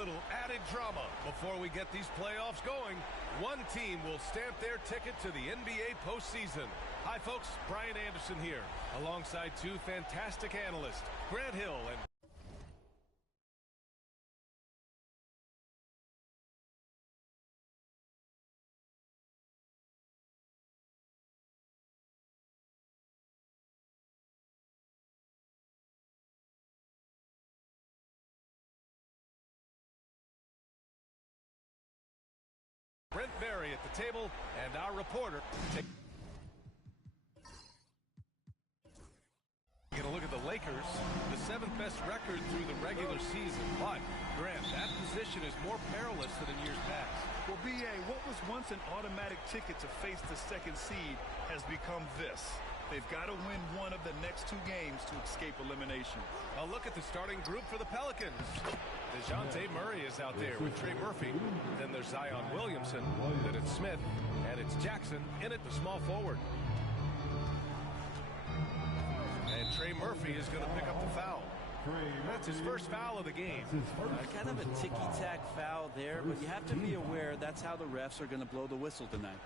little added drama before we get these playoffs going. One team will stamp their ticket to the NBA postseason. Hi, folks. Brian Anderson here, alongside two fantastic analysts, Grant Hill and Brent Berry at the table, and our reporter. Get a look at the Lakers, the 7th best record through the regular season. But, Grant, that position is more perilous than in years past. Well, B.A., what was once an automatic ticket to face the second seed has become this. They've got to win one of the next 2 games to escape elimination. A look at the starting group for the Pelicans. DeJounte Murray is out there with Trey Murphy. Then there's Zion Williamson. Then it's Smith. And it's Jackson in at the small forward. And Trey Murphy is going to pick up the foul. That's his first foul of the game. Kind of a ticky-tack foul there, but you have to be aware that's how the refs are going to blow the whistle tonight.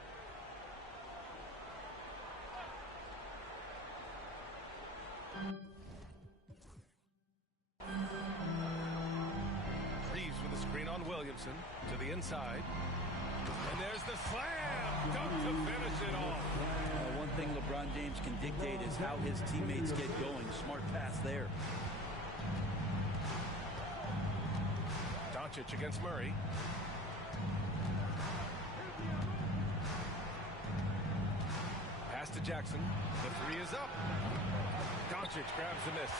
Reeves with a screen on Williamson to the inside. And there's the slam! Dunk to finish it off. One thing LeBron James can dictate is how his teammates get going. Smart pass there. Doncic against Murray. Pass to Jackson. The 3 is up. Doncic grabs the miss.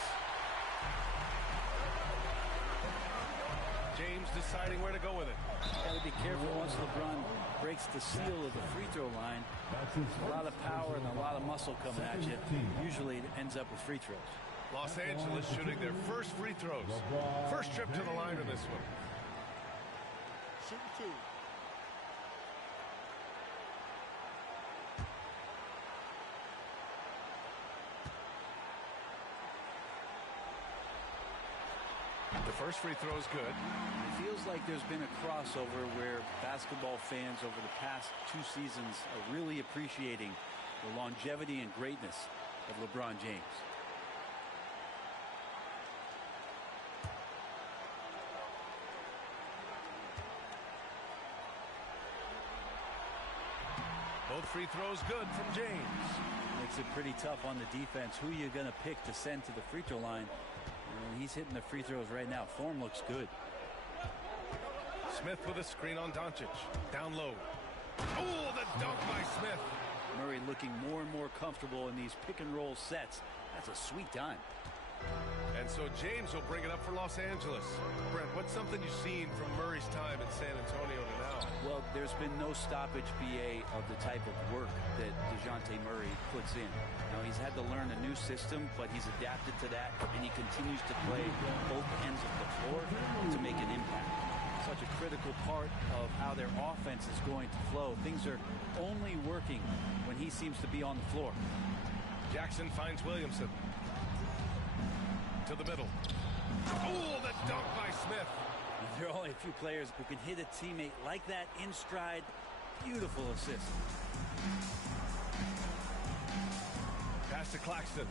James deciding where to go with it. Got to be careful once LeBron breaks the seal of the free throw line. A lot of power and a lot of muscle coming at you. Usually it ends up with free throws. Los Angeles shooting their first free throws. First trip to the line in this one. Shooting 2. The first free throw is good. It feels like there's been a crossover where basketball fans over the past 2 seasons are really appreciating the longevity and greatness of LeBron James. Both free throws good from James. Makes it pretty tough on the defense. Who you're going to pick to send to the free throw line. He's hitting the free throws right now. Form looks good. Smith with a screen on Doncic. Down low. Oh, the dunk by Smith. Murray looking more and more comfortable in these pick and roll sets. That's a sweet dime. And so James will bring it up for Los Angeles. Brent, what's something you've seen from Murray's time in San Antonio to now? Well, there's been no stoppage, BA, of the type of work that DeJounte Murray puts in. He's had to learn a new system, but he's adapted to that, and he continues to play both ends of the floor to make an impact. Such a critical part of how their offense is going to flow. Things are only working when he seems to be on the floor. Jackson finds Williamson. To the middle. Oh, the dunk by Smith. There are only a few players who can hit a teammate like that in stride. Beautiful assist. Pass to Claxton.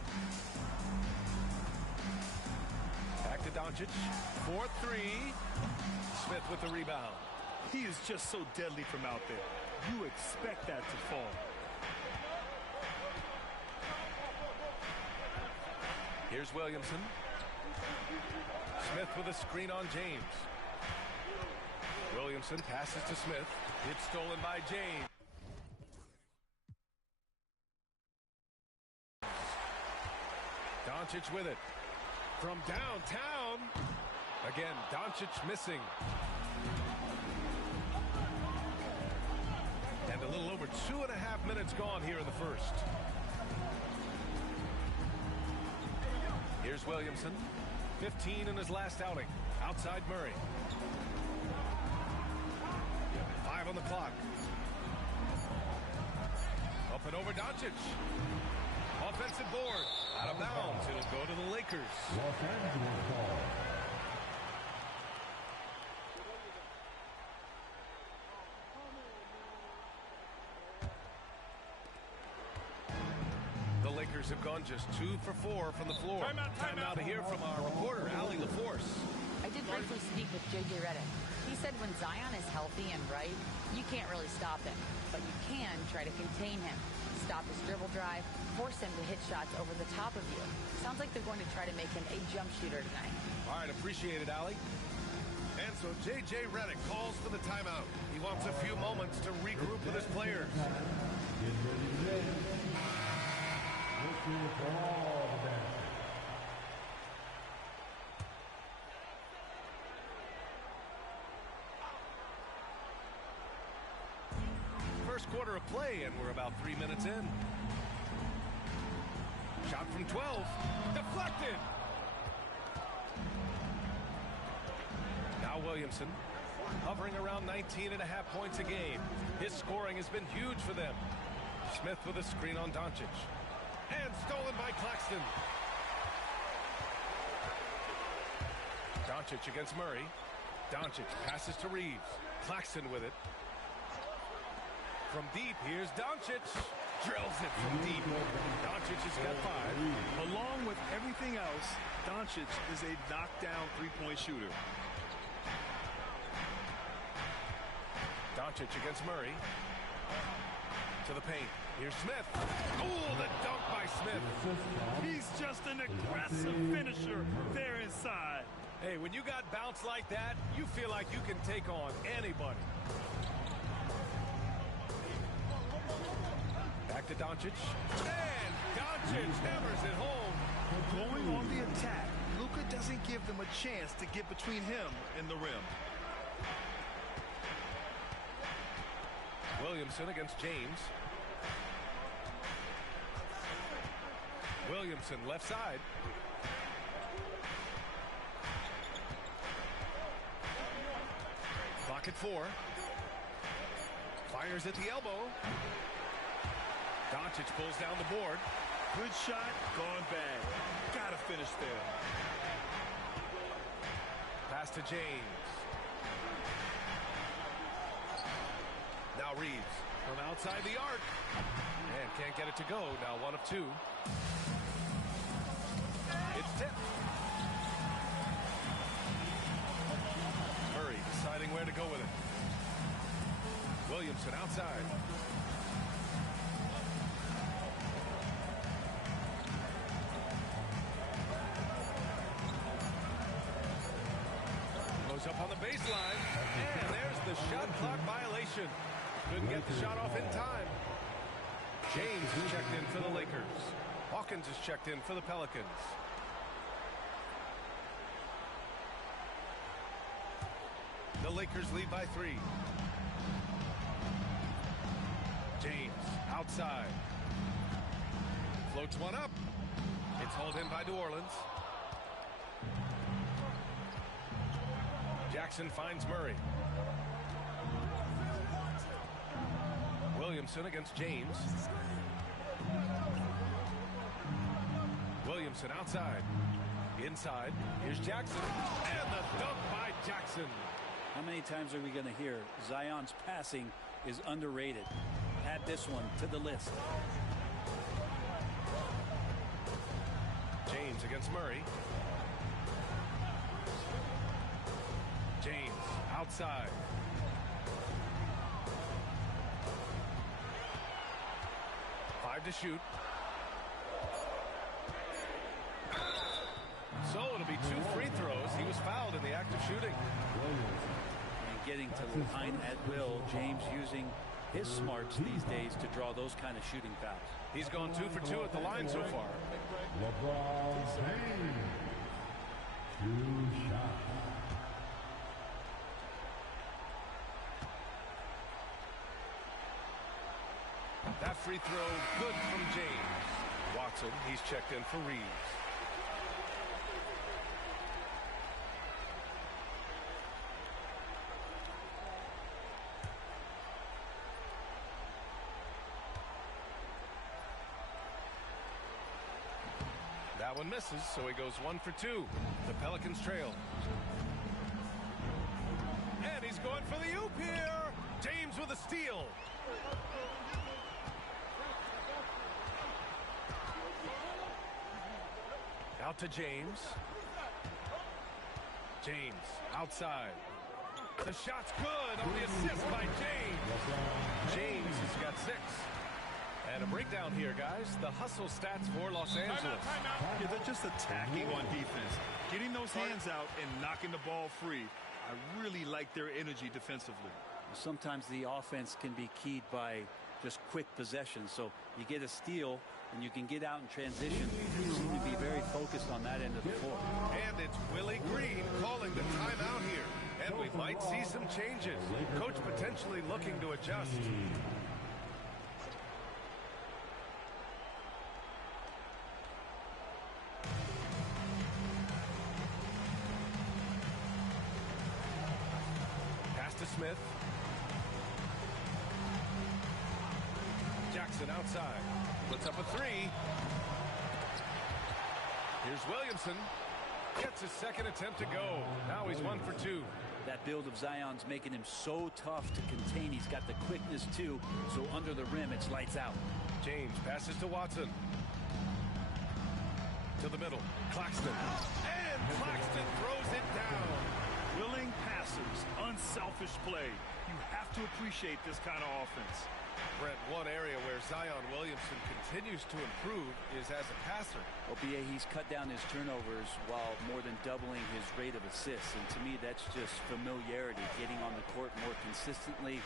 Back to Doncic. 4-3. Smith with the rebound. He is just so deadly from out there. You expect that to fall. Here's Williamson. Smith with a screen on James. Williamson passes to Smith. It's stolen by James. Doncic with it. From downtown. Again, Doncic missing. And a little over 2.5 minutes gone here in the first. Here's Williamson. 15 in his last outing. Outside Murray. 5 on the clock. Up and over Doncic. Offensive board. Out of bounds. It'll go to the Lakers. Los Angeles ball. Lakers have gone just 2 for 4 from the floor. Time out to hear from our reporter, Allie LaForce. I did briefly speak with J.J. Redick. He said when Zion is healthy and right, you can't really stop him. But you can try to contain him. Stop his dribble drive, force him to hit shots over the top of you. Sounds like they're going to try to make him a jump shooter tonight. All right, appreciate it, Allie. And so J.J. Redick calls for the timeout. He wants a few moments to regroup with his players. First quarter of play, and we're about 3 minutes in. Shot from 12. Deflected. Now Williamson, hovering around 19.5 points a game. His scoring has been huge for them. Smith with a screen on Doncic. And stolen by Claxton. Doncic against Murray. Doncic passes to Reeves. Claxton with it. From deep, here's Doncic. Drills it from deep. Doncic has got 5. Along with everything else, Doncic is a knockdown three-point shooter. Doncic against Murray. To the paint. Here's Smith. Oh, the dunk by Smith. He's just an aggressive finisher there inside. Hey, when you got bounce like that, you feel like you can take on anybody. Back to Doncic. And Doncic hammers it home. Going on the attack, Luka doesn't give them a chance to get between him and the rim. Williamson against James. Williamson left side. Clock at 4. Fires at the elbow. Doncic pulls down the board. Good shot, gone bad. Gotta finish there. Pass to James. Now Reeves from outside the arc. And can't get it to go. Now 1 of 2. It's tipped. Murray deciding where to go with it. Williamson outside. Goes up on the baseline. And there's the shot clock violation. Couldn't get the shot off in time. James is checked in for the Lakers. Hawkins is checked in for the Pelicans. The Lakers lead by 3. James outside. Floats one up. It's hauled in by New Orleans. Jackson finds Murray. Williamson against James. Williamson outside. Inside. Here's Jackson. And the dunk by Jackson. How many times are we going to hear Zion's passing is underrated? Add this one to the list. James against Murray. James outside. To shoot. So it'll be 2 free throws. He was fouled in the act of shooting. And getting to the line at will. James using his smarts these days to draw those kind of shooting fouls. He's gone 2 for 2 at the line so far. LeBron James. 2 shots. That free throw good from James. Watson, he's checked in for Reeves. That one misses, so he goes 1 for 2. The Pelicans trail. And he's going for the oop here. James with a steal. Out to James. James outside. The shot's good on the assist by James. James has got 6. And a breakdown here, guys. The hustle stats for Los Angeles. Yeah, they're just attacking on defense. Getting those hands out and knocking the ball free. I really like their energy defensively. Sometimes the offense can be keyed by just quick possession. So you get a steal and you can get out in transition. You seem to be very focused on that end of the floor. And it's Willie Green calling the timeout here. And we might see some changes. Coach potentially looking to adjust. Pass to Smith. Jackson outside. Puts up a 3. Here's Williamson. Gets his second attempt to go. Now he's 1 for 2. That build of Zion's making him so tough to contain. He's got the quickness too, so under the rim it's lights out. James passes to Watson. To the middle. Claxton. And Claxton throws it down. Willing passers, unselfish play. You have to appreciate this kind of offense. Brett, one area where Zion Williamson continues to improve is as a passer. Well, B.A., he's cut down his turnovers while more than doubling his rate of assists. And to me, that's just familiarity, getting on the court more consistently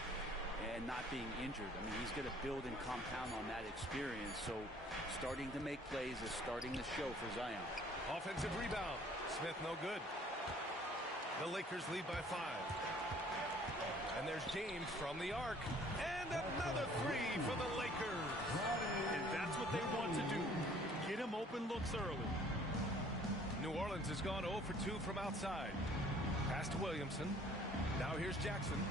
and not being injured. I mean, he's going to build and compound on that experience. So starting to make plays is starting to show for Zion. Offensive rebound. Smith no good. The Lakers lead by 5. And there's James from the arc. And another 3 for the Lakers. And that's what they want to do. Get him open looks early. New Orleans has gone 0 for 2 from outside. Pass to Williamson. Now here's Jackson.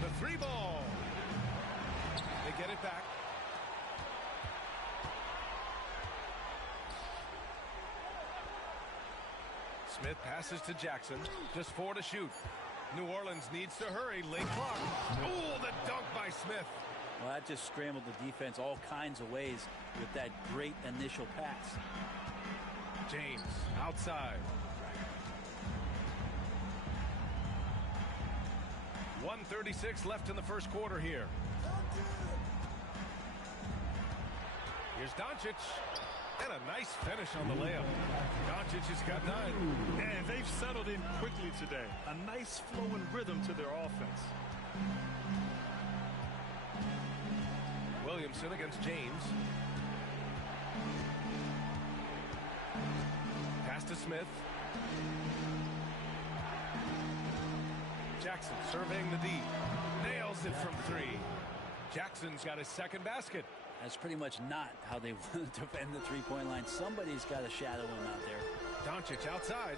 The 3 ball. They get it back. Smith passes to Jackson. Just 4 to shoot. New Orleans needs to hurry. Late clock. Oh, the dunk by Smith. Well, that just scrambled the defense all kinds of ways with that great initial pass. James outside. 1:36 left in the first quarter here. Here's Doncic. And a nice finish on the layup. Doncic has got 9. And they've settled in quickly today. A nice flowing rhythm to their offense. Williamson against James. Pass to Smith. Jackson surveying the D. Nails it from 3. Jackson's got his second basket. That's pretty much not how they want to defend the three-point line. Somebody's got to shadow him out there. Doncic outside.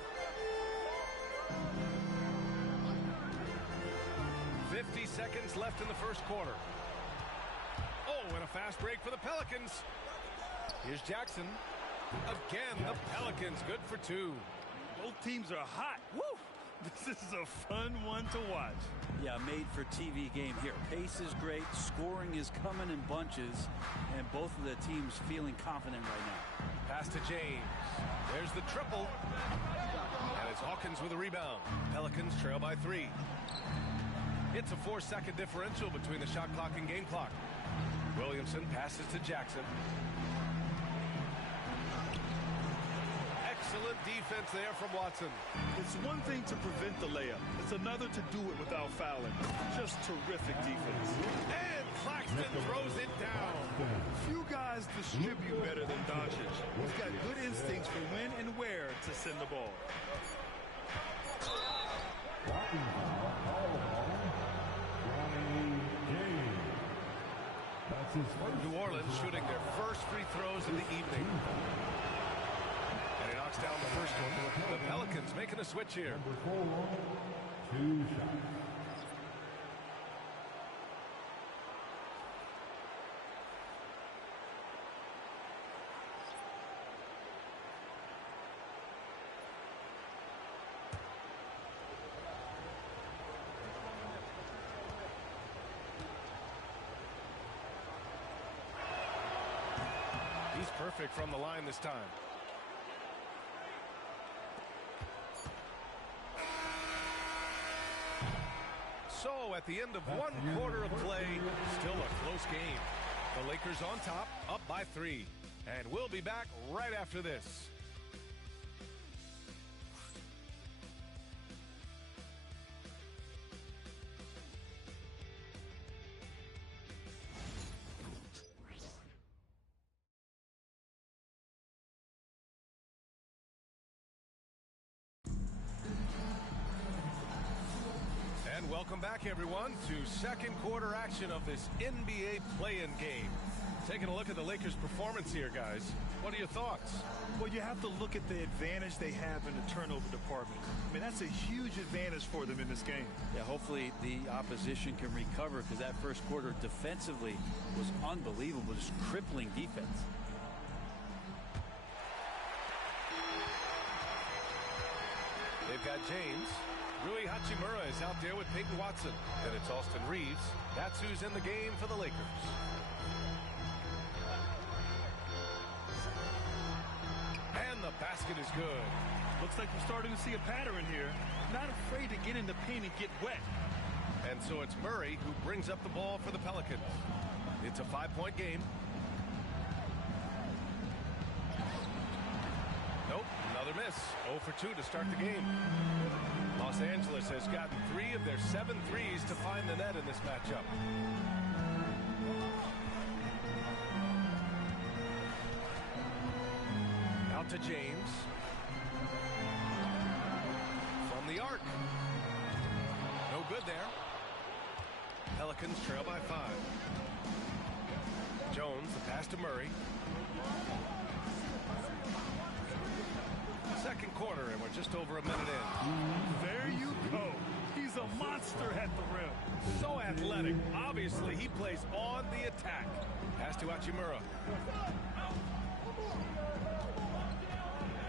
50 seconds left in the first quarter. Oh, and a fast break for the Pelicans. Here's Jackson. Again, the Pelicans good for 2. Both teams are hot. Woo! This is a fun one to watch. Yeah, made for TV game here. Pace is great. Scoring is coming in bunches. And both of the teams feeling confident right now. Pass to James. There's the triple. And it's Hawkins with a rebound. Pelicans trail by 3. It's a 4-second differential between the shot clock and game clock. Williamson passes to Jackson. Excellent defense there from Watson. It's one thing to prevent the layup. It's another to do it without fouling. Just terrific defense. And Claxton throws it down. Few guys distribute better than Doncic. He's got good instincts for when and where to send the ball. New Orleans shooting their first free throws of the evening. And he knocks down the first one. The Pelicans making a switch here. Two shots. Perfect from the line this time. So at the end of one quarter of play, still a close game. The Lakers on top, up by 3. And we'll be back right after this. And welcome back, everyone, to second quarter action of this NBA play-in game. Taking a look at the Lakers' performance here, guys. What are your thoughts? Well, you have to look at the advantage they have in the turnover department. I mean, that's a huge advantage for them in this game. Yeah, hopefully the opposition can recover, because that first quarter defensively was unbelievable, just crippling defense. They've got James. Rui Hachimura is out there with Peyton Watson. Then it's Austin Reeves. That's who's in the game for the Lakers. And the basket is good. Looks like we're starting to see a pattern here. Not afraid to get in the paint and get wet. And so it's Murray who brings up the ball for the Pelicans. It's a 5-point game. Nope, another miss. 0 for 2 to start the game. Los Angeles has gotten 3 of their 7 threes to find the net in this matchup. Out to James. From the arc. No good there. Pelicans trail by 5. Jones, the pass to Murray. Second quarter, and we're just over a minute in. There you go. He's a monster at the rim. So athletic. Obviously, he plays on the attack. Pass to Hachimura.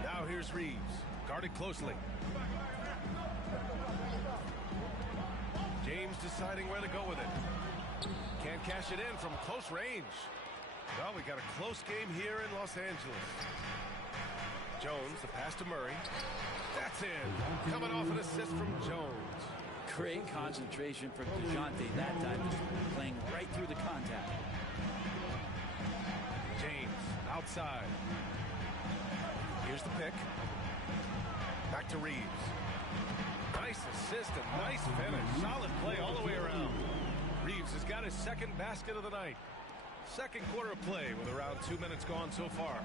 Now here's Reeves. Guarded closely. James deciding where to go with it. Can't cash it in from close range. Well, we got a close game here in Los Angeles. Jones, the pass to Murray. That's in. Coming off an assist from Jones. Great concentration from DeJounte that time, just playing right through the contact. James, outside. Here's the pick. Back to Reeves. Nice assist and nice finish. Solid play all the way around. Reeves has got his second basket of the night. Second quarter of play with around 2 minutes gone so far.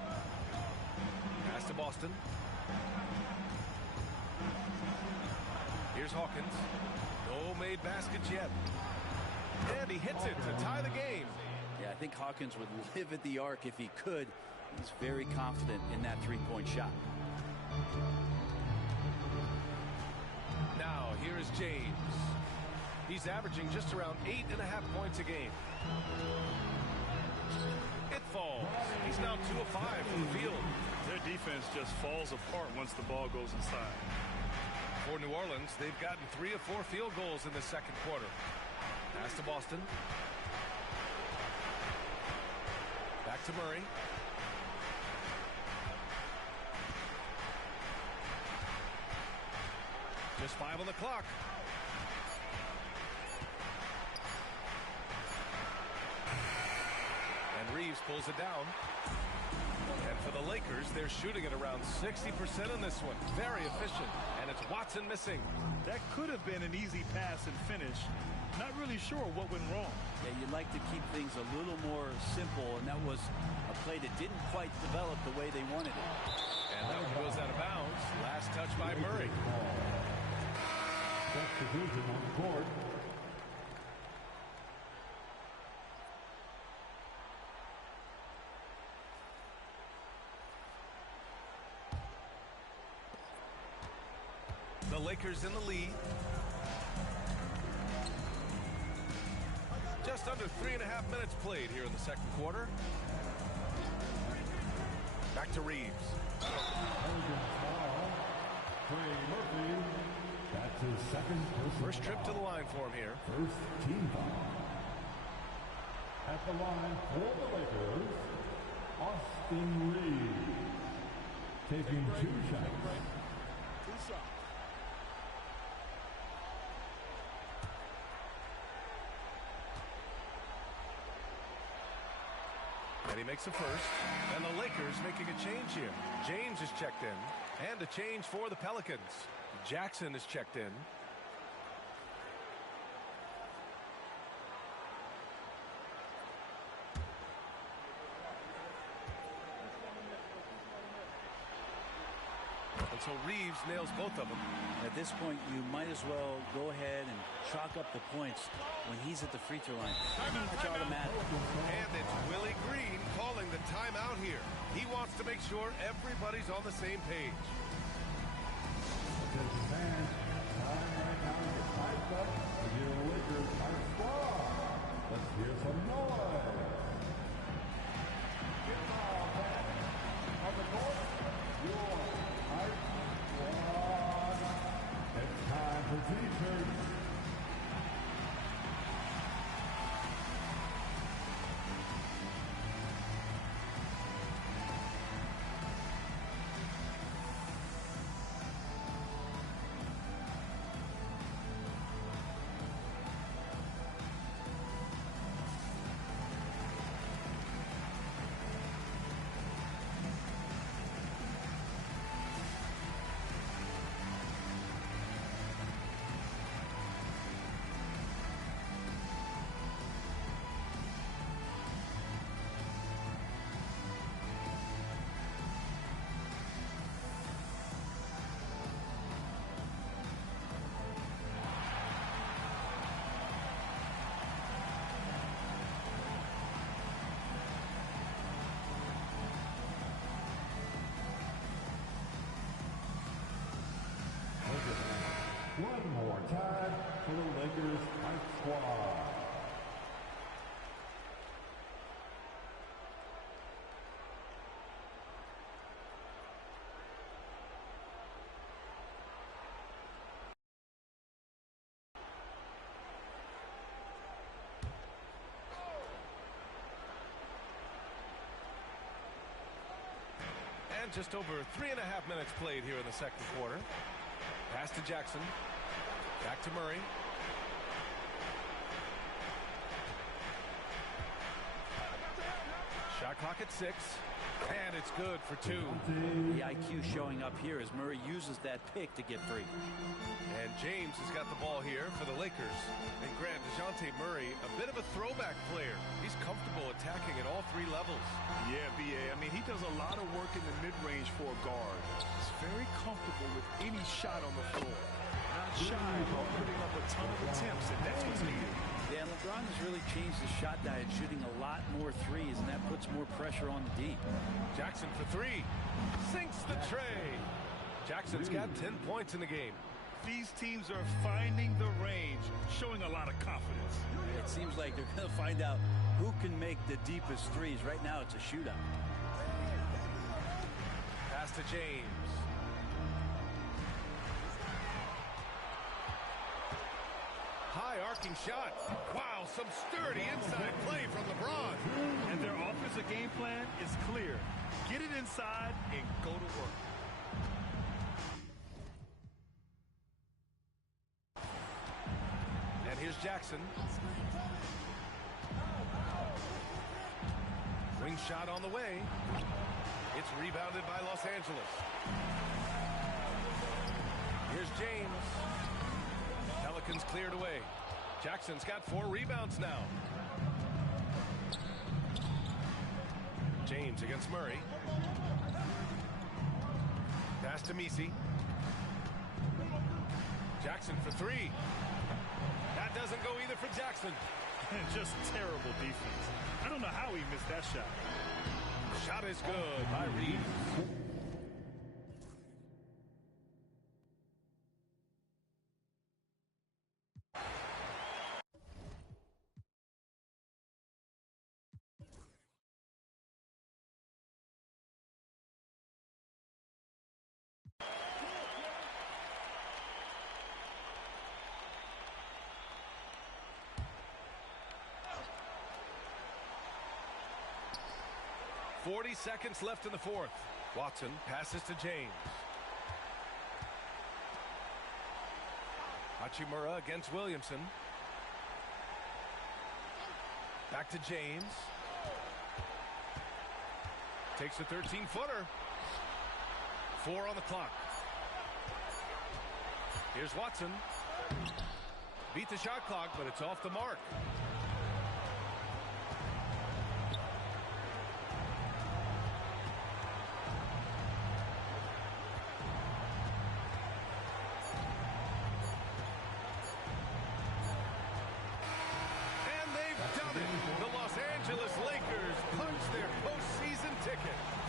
Pass to Boston. Here's Hawkins. No made baskets yet. And he hits it to tie the game. Yeah, I think Hawkins would live at the arc if he could. He's very confident in that three-point shot. Now, here is James. He's averaging just around 8.5 points a game. It falls. He's now 2 of 5 from the field. Their defense just falls apart once the ball goes inside. For New Orleans, they've gotten 3 of 4 field goals in the second quarter. Pass to Boston. Back to Murray. Just 5 on the clock. And Reeves pulls it down. And for the Lakers, they're shooting at around 60% in this one. Very efficient. And it's Watson missing. That could have been an easy pass and finish. Not really sure what went wrong. Yeah, you'd like to keep things a little more simple, and that was a play that didn't quite develop the way they wanted it. And that one goes out of bounds. Last touch by Murray. Substitution on the court. The Lakers in the lead. Just under 3.5 minutes played here in the second quarter. Back to Reeves. That's his second personal First trip to the line for him here. First team foul. At the line for the Lakers, Austin 2 shots. And he makes a first. And the Lakers making a change here. James is checked in. And a change for the Pelicans. Jackson is checked in. And so Reeves nails both of them. At this point, you might as well go ahead and chalk up the points when he's at the free throw line. Pretty much automatic. And it's Willie Green calling the timeout here. He wants to make sure everybody's on the same page. Attention fans, time right now to get hyped up with your Lakers Hype Squad. Let's hear some noise. Get all back on the court, your Hype Squad. It's time for t-shirts. One more time for the Lakers Hype Squad. And just over 3.5 minutes played here in the second quarter. Pass to Jackson. Back to Murray. Shot clock at 6. And it's good for 2. The IQ showing up here as Murray uses that pick to get free. And James has got the ball here for the Lakers. And Grant, DeJounte Murray, a bit of a throwback player. He's comfortable attacking at all 3 levels. Yeah, B.A. I mean, he does a lot of work in the mid-range for a guard. He's very comfortable with any shot on the floor. Not shy about putting up a ton of attempts, and that's what's needed. Yeah, LeBron has really changed his shot diet, shooting a lot more threes, and that puts more pressure on the D. Jackson for 3. Sinks the tray. Jackson's got 10 points in the game. These teams are finding the range, showing a lot of confidence. It seems like they're going to find out who can make the deepest threes. Right now, it's a shootout. Pass to James. High arcing shot. Wow, some sturdy inside play from LeBron. And their offensive game plan is clear. Get it inside and go to work. And here's Jackson. Wing shot on the way. It's rebounded by Los Angeles. Here's James. Pelicans cleared away. Jackson's got 4 rebounds now. James against Murray. Pass to Messi. Jackson for 3. That doesn't go either for Jackson. Just terrible defense. I don't know how he missed that shot. Shot is good by Reeves. .40 seconds left in the fourth. Watson passes to James. Hachimura against Williamson. Back to James. Takes a 13-footer. 4 on the clock. Here's Watson. Beat the shot clock, but it's off the mark.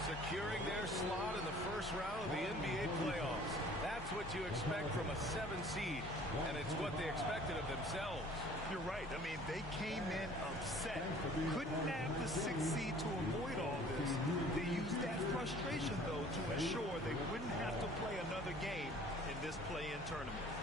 Securing their slot in the first round of the NBA playoffs. That's what you expect from a 7 seed, and it's what they expected of themselves. You're right. I mean, they came in upset. Couldn't nab the 6th seed to avoid all this. They used that frustration, though, to ensure they wouldn't have to play another game in this play-in tournament.